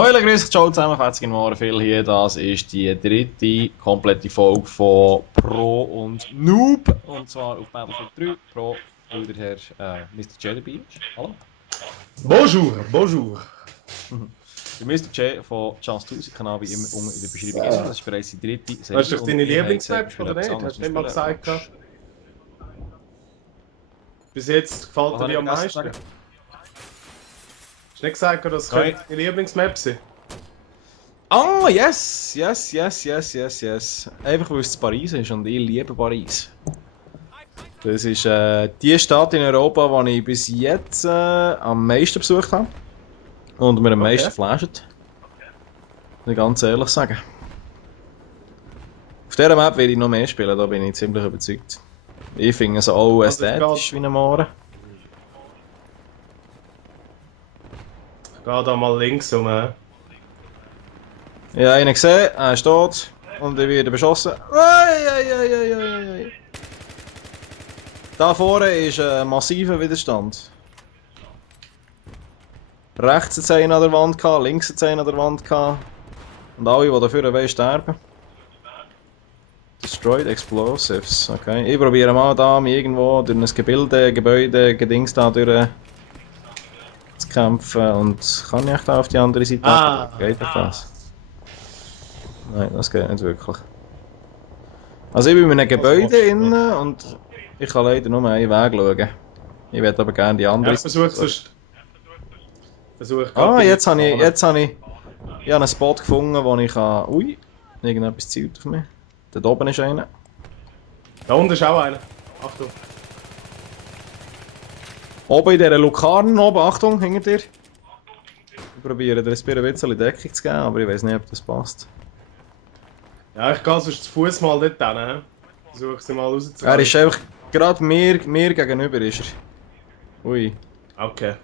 Hallo, grüß dich, ciao zusammen, Fetzgen Mohren, Phil hier. Das ist die dritte komplette Folge von Pro und Noob. Und zwar auf Battlefield 3 Pro, weil der Herr Mr. J dabei ist. Hallo. Bonjour, bonjour. Der Mr. J von Chance 1000 Kanal wie immer unten in der Beschreibung ist. Das ist bereits die dritte Serie. Das ist doch deine und wir haben gesagt, wir Lieblingsmap, spielen oder etwas nicht? anderes. Hast du Wir nicht mal spielen gesagt? Bis jetzt gefällt Was dir habe die ich am vergessen meisten? zu sagen? Hast du nicht gesagt, das Nein. könnte deine Lieblingsmap sein? Ah, yes! Einfach weil es in Paris ist und ich liebe Paris. Das ist die Stadt in Europa, die ich bis jetzt am meisten besucht habe. Und mir am meisten flasht. Muss ich ganz ehrlich sagen. Auf dieser Map werde ich noch mehr spielen, da bin ich ziemlich überzeugt. Ich finde es auch ästhetisch wie ein Mohren. Ich gehe da mal links um. Ich habe einen gesehen, er ist tot und ich werde beschossen. Ei. Da vorne ist ein massiver Widerstand. Rechts hat einen an der Wand gehabt, links hat einen an der Wand gehabt. Und alle, die dafür wollen, sterben. Destroyed Explosives, okay. Ich probiere mal da mich irgendwo durch ein Gebäude, Gedings da durch zu kämpfen. Und kann ich da auf die andere Seite? Geht das? Nein, das geht nicht wirklich. Also ich bin in einem Gebäude innen und ich kann leider nur einen Weg schauen. Ich würde aber gerne die andere Seite. Jetzt habe ich einen Spot gefunden, wo ich kann... Ui, irgendetwas zielt auf mich. Dort oben ist einer. Da unten ist auch einer. Achtung. Oben in dieser Lukarne, oben, Achtung, hinter dir. Ich probiere dir ein bisschen Deckung zu geben, aber ich weiß nicht, ob das passt. Ja, ich gehe sonst zu Fuß mal dort hin. Versuche sie mal rauszuholen. Er ist einfach gerade mir gegenüber. Ist er. Ui. Okay.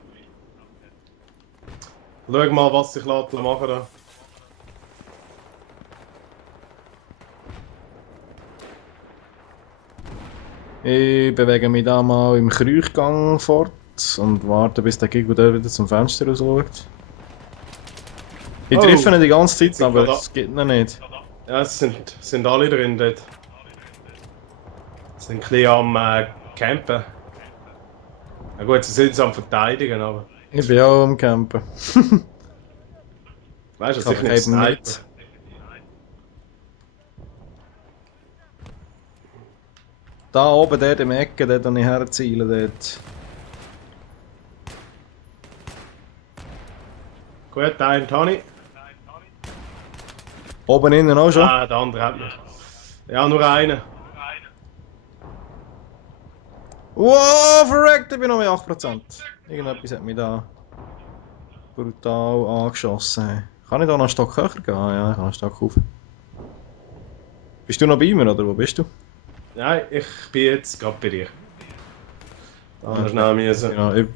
Schau mal, was sich machen da. Ich bewege mich da mal im Kreuchgang fort und warte, bis der Gegner wieder zum Fenster raus schaut. Ich treffe ihn die ganze Zeit, aber es geht noch nicht. Ja, es sind alle drin dort. Sie sind ein bisschen am campen. Na gut, sie sind am verteidigen, aber... Ich bin auch am Campen. Weißt du, was ich nicht snipe? Da oben, dort im Ecke, dort habe ich herzielen, dort. Gut, einen Tani. Oben innen auch schon? Ah, der andere hat mich. Ja, nur einen. Wow, verreckt, ich bin noch bei 8%. Irgendetwas hat mich da brutal angeschossen. Kann ich da noch einen Stock höher gehen? Ja, ich kann einen Stock rauf. Bist du noch bei mir, oder wo bist du? Nein, ich bin jetzt gerade bei dir. Da haben wir schnell müssen. Genau, ich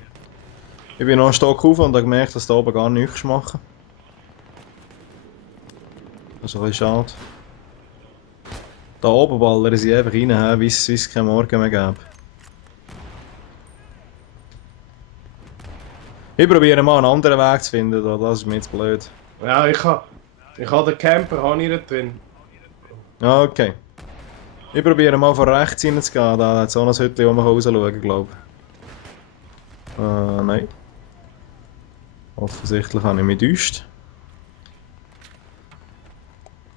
bin noch einen Stock rauf und habe gemerkt, dass da oben gar nichts machen. Das ist ein bisschen schade. Da oben ballern sie einfach rein, wie es keinen Morgen mehr gäbe. Ich probiere mal einen anderen Weg zu finden, das ist mir jetzt blöd. Ja, ich habe den Camper nicht drin. Okay. Ich probiere mal von rechts hinzugehen, da hat so ein Hütchen, wo man rausschauen kann, glaube ich. Nein. Offensichtlich habe ich mich getäuscht.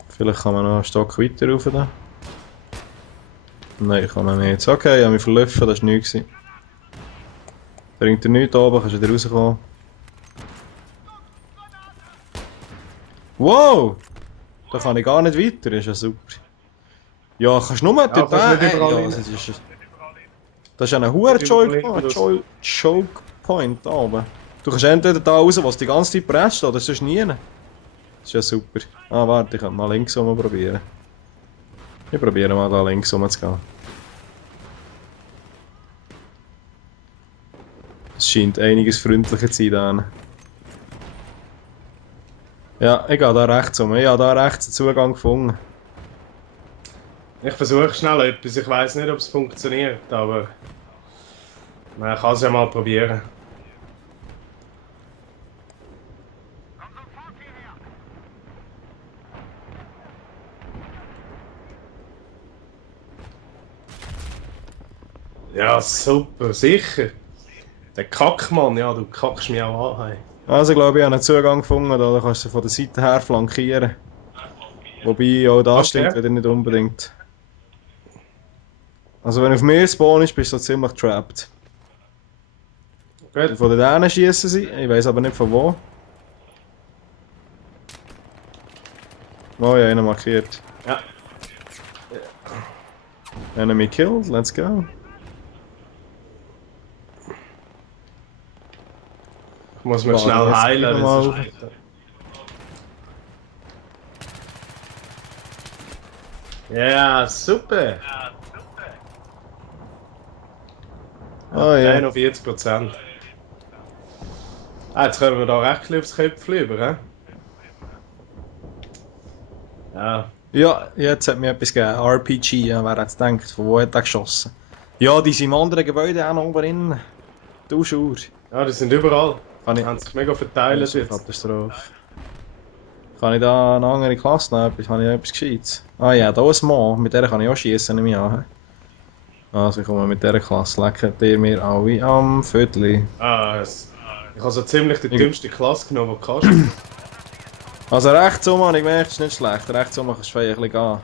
Vielleicht kann man noch einen Stock weiter rauf da. Nein, kann man nicht. Okay, ich habe mich verlaufen, das war nichts. Bringt dir nichts oben, kannst du wieder rauskommen. Wow! Da kann ich gar nicht weiter, ist ja super. Ja, kannst du nur dort das ist ein hoher Choke Point da oben. Du kannst entweder da raus, was die ganze Zeit presst, oder sonst nie. Das ist ja super. Ah, warte, ich kann mal links rum probieren. Ich probiere mal da links rum zu gehen. Es scheint einiges freundlicher zu sein da. Ja, ich gehe da rechts rum. Ich habe da rechts einen Zugang gefunden. Ich versuche schnell etwas. Ich weiß nicht, ob es funktioniert, aber man kann es ja mal probieren. Ja, super, sicher. Der Kackmann, ja, du kackst mich auch an. Hey. Also, glaube ich, habe einen Zugang gefunden, da kannst du von der Seite her flankieren. Wobei auch das stimmt Okay. wieder nicht unbedingt. Also, wenn du auf mir spawnst, bist du so ziemlich trapped. Gut. Von denen schießen sie, ich weiß aber nicht von wo. Oh ja, einer markiert. Ja. Enemy killed, let's go. Ich muss mich Warte, schnell jetzt heilen. wieder mal Das ist... Ja, super. Oh ja. 41%. Ah, jetzt kommen wir da recht viel aufs Köpfchen über, hä? Ja. Ja, jetzt hat mir etwas gegeben. RPG, ja, wer hat's gedacht? Von wo hat er geschossen? Ja, die sind im anderen Gebäude auch noch oben drin. Du Schur. Ja, die sind überall. Kann Die ich... haben sich mega verteilt Das ist jetzt. Katastrophe. Kann ich da eine andere Klasse nehmen? Habe ich etwas Gescheites? Ah ja, da ist Mo. Mit der kann ich auch schießen, nehme ich an. Also ich komme mit dieser Klasse. Lecket ihr mir alle am Viertel. Ah, ich habe so ziemlich die dümmste Klasse genommen, die du kannst. Also rechts um, habe ich gemerkt, ist nicht schlecht. Rechts um kannst du ein bisschen gehen.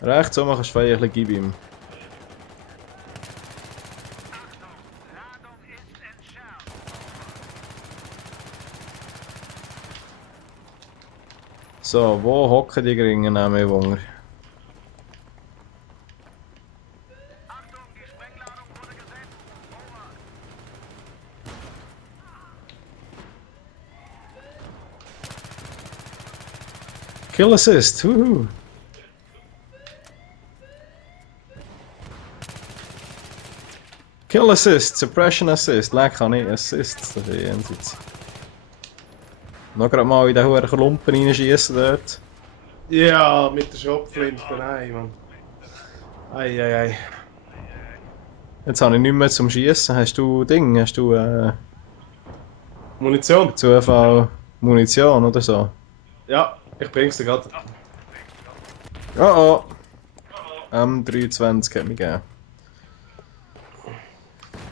Rechts um kannst du ein bisschen geben ihm. So, wo hocken die Gringen nehmen wir Wunder? Kill Assist, wuhu! Kill Assist, Suppression Assist, leck kann ich Assists dafür jenseits. Noch gerade mal in den hohen Klumpen reinschießen dort. Ja, mit der Schrotflinte, nein, Mann. Ei. Jetzt habe ich nicht mehr zum Schießen. Hast du Ding? Hast du Munition? Zufall Munition oder so? Ja, ich bring's dir gerade. Oh oh! M23 hat mich gegeben.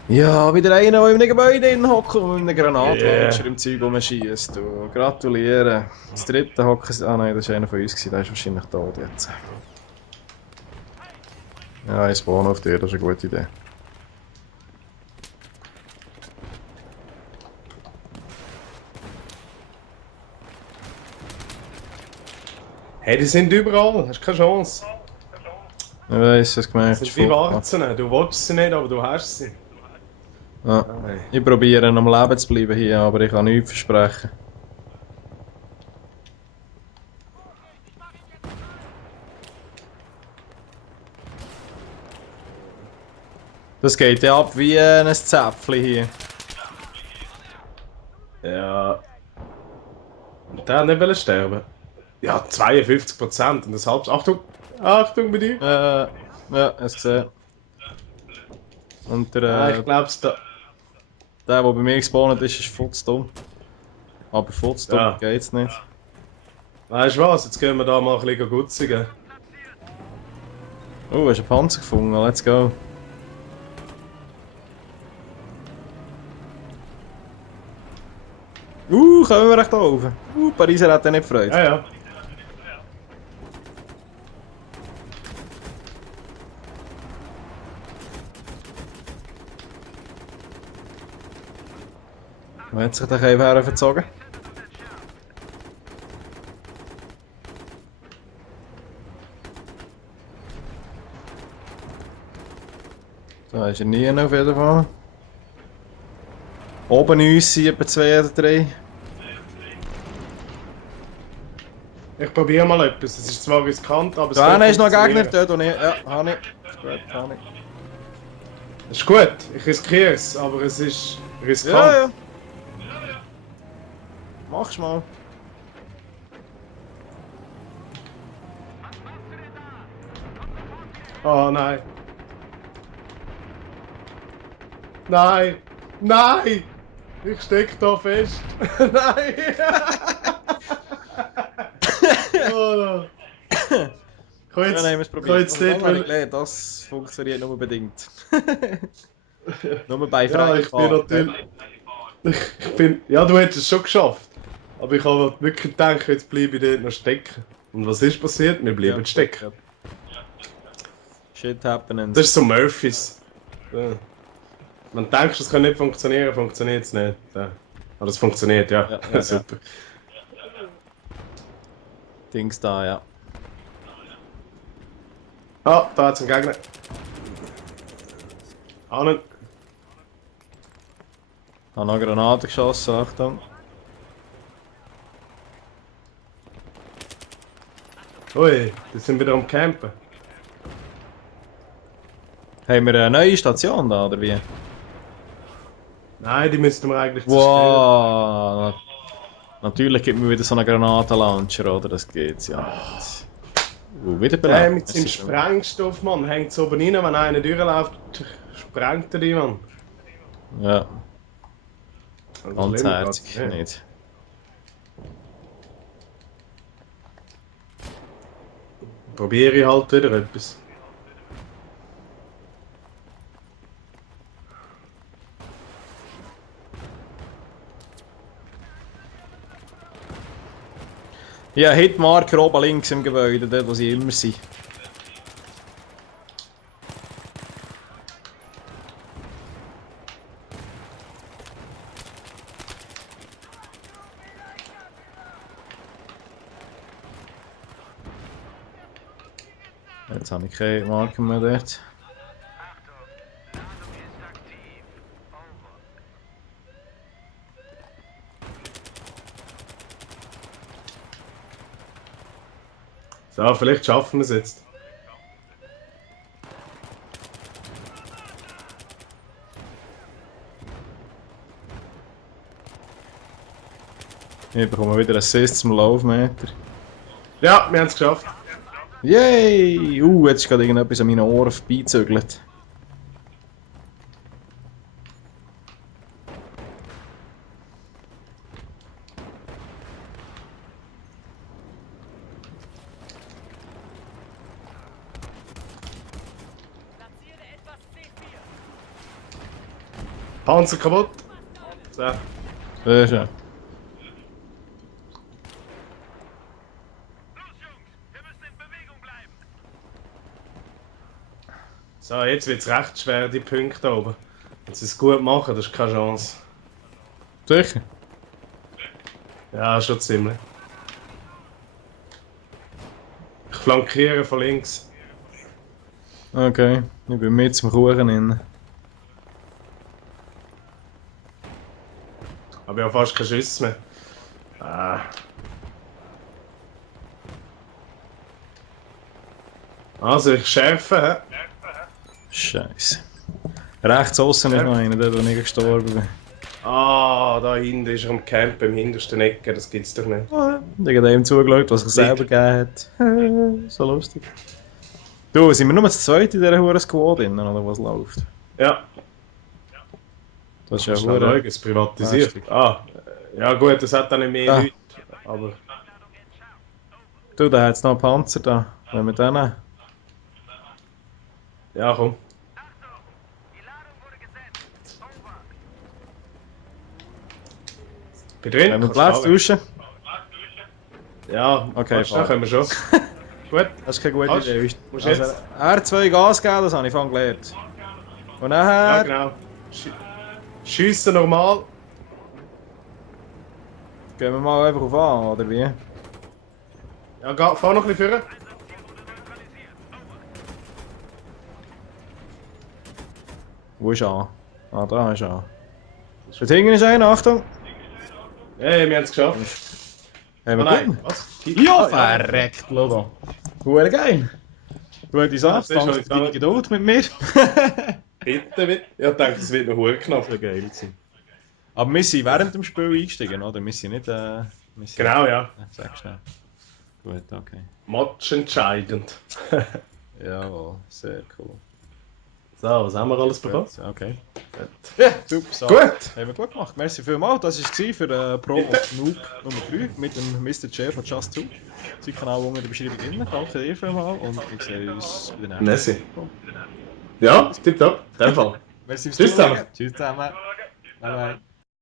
Ja, wieder einer, der in einem Gebäude hockt und mit einem Granatlauncher im Zeug rumschießt. Gratuliere. Das dritte hockt. Ah nein, das war einer von uns, der ist wahrscheinlich tot jetzt. Ja, ich spawn auf dir, das ist eine gute Idee. Hey, die sind überall, hast keine Chance. Ich weiss, das gemerkt. Das sind wie Warzen, du willst sie nicht, aber du hast sie. Ja. Ich probiere am Leben zu bleiben hier, aber ich kann nichts versprechen. Das geht ja ab wie ein Zäpfchen hier. Ja. Und der hat nicht sterben. Ja, 52% und das halbes. Achtung! Achtung bei dir! Ja, hast gesehen. Und der, Ich glaub's da. der bei mir gespawnt ist futzdumm. Aber futzdumm Ja. geht's nicht. Weißt du was? Jetzt gehen wir da mal ein bisschen gutzigen. Oh, hast du einen Panzer gefunden? Let's go. Kommen wir recht oben. Pariser hat er nicht gefreut. Ja. Wo hat sich der Käfer herverzogen? Da ist er nie auf jeden Fall. Oben uns sind etwa 2 oder 3. Ich probiere mal etwas. Es ist zwar riskant, aber es Da könnte ist noch ein Gegner funktionieren. dort und ich. Ja, habe ich. Ist gut, habe ich. Das ist gut, ich riskiere es, aber es ist riskant. Ja. Mach's mal. Oh nein. Nein! Nein! Ich steck da fest! Nein! Oh, no. Ich kann Ja, nein, wir es kann probiert. jetzt dort... Das funktioniert nur bedingt. Nur bei Ja, ich bin natürlich... Ja, du hättest es schon geschafft. Aber ich habe wirklich gedacht, jetzt bleibe ich dort noch stecken. Und was ist passiert? Wir bleiben stecken. Shit happening. Das ist so Murphys. Ja. Man denkt, es kann nicht funktionieren, funktioniert es nicht. Ja. Aber es funktioniert, ja. Ja, Super. Dings da, ja. Ah, da hat es einen Gegner. Ahnen. Habe noch eine Granate geschossen, Achtung. Ui, die sind wieder am Campen. Haben wir eine neue Station da, oder wie? Nein, die müssten wir eigentlich zerstören. Wow! Natürlich gibt mir wieder so einen Granatenlauncher, oder? Das geht's ja nicht. Wieder Der belebt. mit seinem Sprengstoff, Mann, hängt so oben rein, wenn einer durchläuft, sprengt er die, Mann. Ja, Also ganz schlimmer herzig, geht's nicht. Probiere ich halt wieder etwas. Ja, Hitmarker oben links im Gebäude, dort wo sie immer sind. Jetzt habe ich keine Marker mehr dort. So, vielleicht schaffen wir es jetzt. Ich bekomme wieder Assist zum Laufmeter. Ja, wir haben es geschafft. Yay! Jetzt ist gerade irgendetwas an meinen Ohren vorbeizügelt. Panzer kaputt. So. Sehr schön. So, jetzt wird es recht schwer, die Punkte oben. Wenn sie es gut machen, das ist keine Chance. Sicher? Ja, schon ziemlich. Ich flankiere von links. Okay, ich bin mit zum Kuchen in. Aber ich habe fast keine Schüsse mehr. Also, ich schärfe. Scheiße. Rechts außen ist noch einer, der wo ich gestorben bin. Ah, da hinten ist er am Camp im hintersten Ecke, das gibt's doch nicht. Der hat dem zugeschaut, was er selber gegeben hat. So lustig. Du, sind wir nur das zweite in dieser Hure Squad drin, oder was läuft? Ja, Das ist ja schnell Hure. schauen, es privatisiert. Ah, ja gut, das hat dann nicht mehr Leute. Aber Du, da hat es noch einen Panzer da. Wenn wir den. ja, komm. Bin drin? Wenn wir Kannst Platz fahren. tauschen. Ja, Okay, fast, dann können wir schon. Gut. Das ist keine gute Kannst- Idee. musst Also, jetzt- R2 Gas geben, das habe ich von gelernt. Und Ja, nachher genau. Schiessen normal. gehen wir mal einfach auf an, oder wie? Ja, fahr noch ein bisschen vorne. Wo ist er? Ah, da ist er. Dort hinten ist einer, Achtung! Hey, wir haben es geschafft. Haben wir Nein, gewonnen? was? Ja, verreckt, Logo. Hure geil. Gute Sache, das ist danke halt für deine dann- Geduld mit mir. Bitte, bitte. Ich dachte, es wird noch knapp. Das geil gewesen. Aber wir sind während dem Spiel eingestiegen, oder? Wir sind nicht... wir sind Genau, ja. Ja, sag schnell. Gut, okay. Match entscheidend. Jawohl, sehr cool. So, was haben wir alles bekommen? Gut, okay. Gut. Ja, super. So. Gut. Haben wir gut gemacht. Merci vielmals. Das war für Pro Bitte. und Noob Nummer 3 mit dem Mr. J von Just 2. Sie kann auch unter der Beschreibung drin. Danke dir vielmals und wir sehen uns bei der nächsten Merci. Folge. Ja, tipptopp. In dem Fall. Merci fürs Tschüss Zuschauen. zusammen. Tschüss zusammen. Bye bye.